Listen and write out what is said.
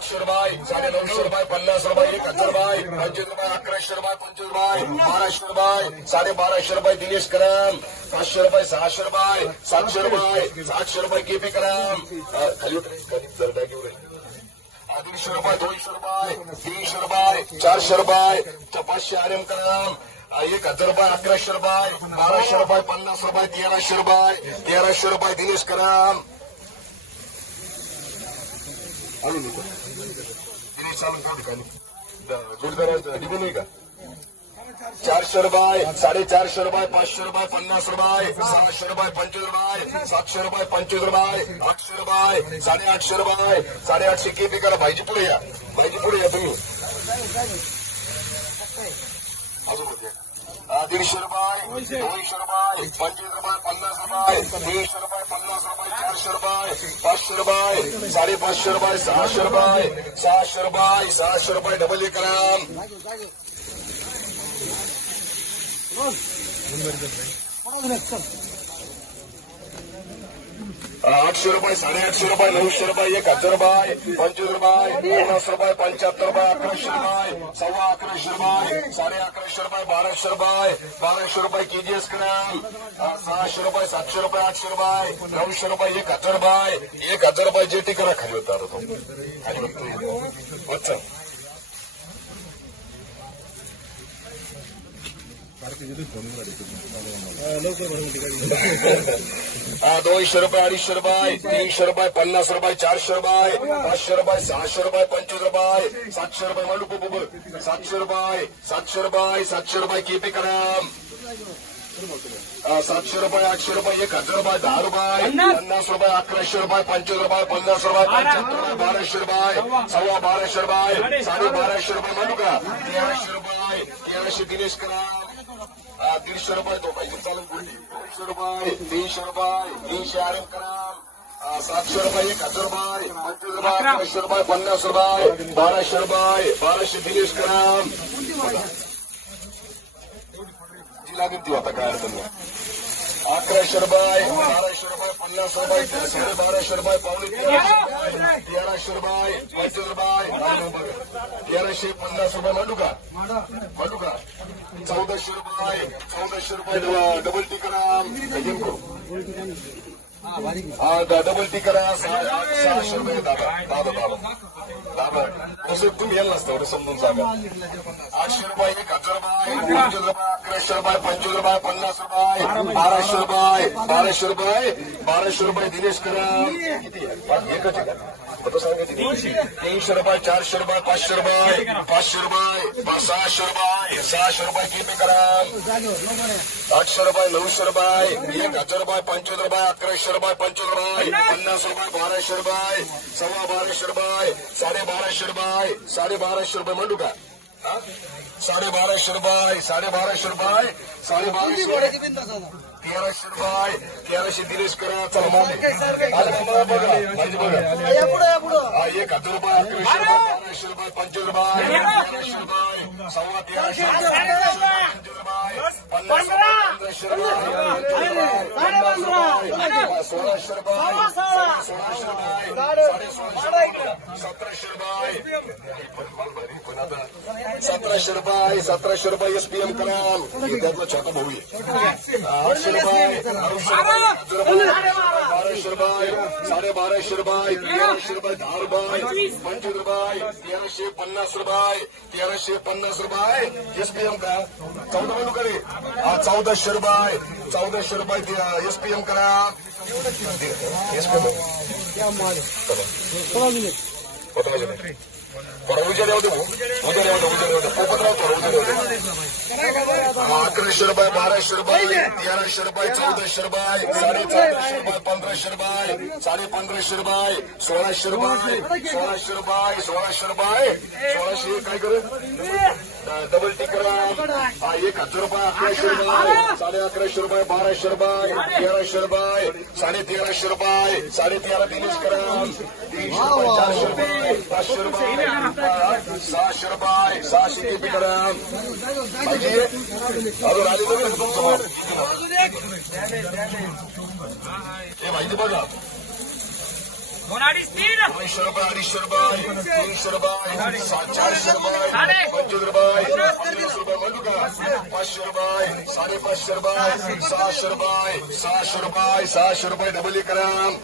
आठशे रुपये साडे नऊशे रुपये पन्नास रुपये एक हज़ार रुपये पंचवीस रुपये अकराशे रुपये पंचवीस रुपये बाराशे रुपये साडे बाराशे रुपये दिनेश कराम पाचशे रुपये सहाशे रुपये सातशे रुपये सातशे रुपये केपी कराम खाली जरा bag घेऊन दीडशे रुपये दोनशे रुपये तीनशे रुपये चारशे रुपये पाचशे आर एम कराम एक हज़ार रुपये अकराशे रुपये बाराशे रुपये पन्नास रुपये तेराशे रुपये तेराशे रुपये दिनेश कराम चालून गुरुद्वारा का? चारशे रुपये साडेचारशे रुपये पाचशे रुपये पन्नास रुपये सहाशे रुपये पंचवीस रुपये सातशे रुपये पंचवीस रुपये आठशे रुपये साडेआठशे रुपये साडेआठशे केपी करा भाजी पुढे या. भाजी पुढे या तुम्ही. अजून होते दीडशे रुपये दोनशे रुपये पंचवीस रुपये पन्नास रुपये तीनशे रुपये पन्नास रुपये चारशे रुपये पाचशे रुपये साडेपाचशे रुपये सहाशे रुपये सहाशे रुपये सहाशे रुपये डबल एक ग्राम आठशे रुपये, साडेआठशे रुपये, नऊशे रुपये, एक हज़ार रुपये, पंचवीस रुपये, पन्नास रुपये, पंच्याहत्तर रुपये, अकराशे रुपये, सव्वा अकराशे रुपये, साडे अकराशे रुपये, बाराशे रुपये बाराशे रुपये केजीएस ग्राम सहाशे रुपये, सातशे रुपये, आठशे रुपये, नऊशे रुपये, एक हज़ार रुपये, एक हज़ार रुपये जे टी करा खाली होता तो. खाली दोनशे रुपये अडीचशे रुपये तीनशे रुपये पन्नास रुपये चारशे रुपये पाचशे रुपये सहाशे रुपये पंचवीस रुपये सातशे रुपये मालू सातशे रुपये सातशे रुपये सातशे रुपये केपी कराम हा, सातशे रुपये आठशे रुपये एक हज़ार रुपये दहा रुपये पन्नास रुपये अकराशे रुपये पंचवीस रुपये पन्नास रुपये पंच्याहत्तर रुपये बाराशे रुपये सव्वा बाराशे रुपये साडे बाराशे रुपये मालू का। तेराशे रुपये तेराशे दिनेश कराम हा, दीडशे रुपये तो पाहिजे. चालू बोलली दोनशे रुपये तीनशे रुपये तीनशे आरएम कराम सातशे रुपये एक हजार रुपये पंचवीस रुपये पाचशे रुपये पन्नास रुपये बाराशे रुपये बाराशे दिनेश कराम जी लागेल ती आता काय अडचण नाही अकराशे रुपये बाराशे रुपये पन्नास रुपये साडे बाराशे रुपये पावणे तेराशे रुपये तेराशे रुपये पंचवीस मग तेराशे पन्नास रुपये मांडू का? मांडू का? चौदाशे रुपये चौदाशे रुपये डबल- टी करा. हा डबल टी सहाशे रुपये दादा. दादा दादा. दादा कसं तुम्ही यायला नसतं एवढं समजून सांगा आठशे रुपये एक हज़ार रुपये अकराशे रुपये रुपये दिनेश करा किती एकच? तीनशे रुपये चारशे रुपये पाचशे रुपये पाचशे रुपये सहाशे रुपये सहाशे रुपये एक हज़ार रुपये पंचवीस रुपये अकराशे रुपये पंचवीस रुपये पन्नास रुपये बाराशे रुपये सव्वा बाराशे रुपये साडे बाराशे रुपये साडे बाराशे रुपये म्हणू का हा? साडे बाराशे रुपये साडे बाराशे रुपये साडे बाराशे रुपये तेराशे रुपये तेराशे दिनेश करा चला हा, एक हज़ार रुपये अकराशे रुपये बाराशे रुपये पंचवीस सव्वा तेराशे पंधराशे रुपये सोळाशे रुपये सोळाशे रुपये रुपये सतराशे रुपये सतराशे रुपये सतराशे रुपये एसपीएम कराल त्यातला छोटा भाऊ आहे आठशे रुपये नऊशे रुपये. बाराशे रुपये साडे बाराशे रुपये तेराशे रुपये दहा रुपये पंचवीस रुपये तेराशे पन्नास रुपये तेराशे पन्नास रुपये एसपीएम का चौदा म्हणू करे। हा चौदाशे रुपये चौदाशे रुपये एसपीएम करा। एसपीएम। थोडा उद्या द्या उद्या उद्या द्या उद्या द्या पोपटराव थोडा उद्या द्या अकराशे रुपये बाराशे रुपये तेराशे रुपये चौदाशे रुपये साडे चौदाशे रुपये पंधराशे रुपये साडे पंधराशे रुपये सोळाशे रुपये सोळाशे रुपये सोळाशे रुपये सोळाशे काय करू डबल टिकराम हा एक हज़ार रुपये अकराशे रुपये साडे अकराशे रुपये बाराशे रुपये तेराशे रुपये साडे तेराशे रुपये साडे तेरा दिनेश कराम तीनशे रुपये चारशे रुपये पाचशे रुपये सहाशे रुपये सहाशे किती कराम पाहिजे? अजून आले तर तुमचं भाव. हे माहिती बघा दोनशे रुपये अडीचशे रुपये तीनशे रुपये सात चारशे रुपये पंचवीस रुपये पन्नास रुपये म्हणू का पाचशे रुपये साडेपाचशे रुपये सहाशे रुपये सहाशे रुपये सहाशे रुपये डबल कराम।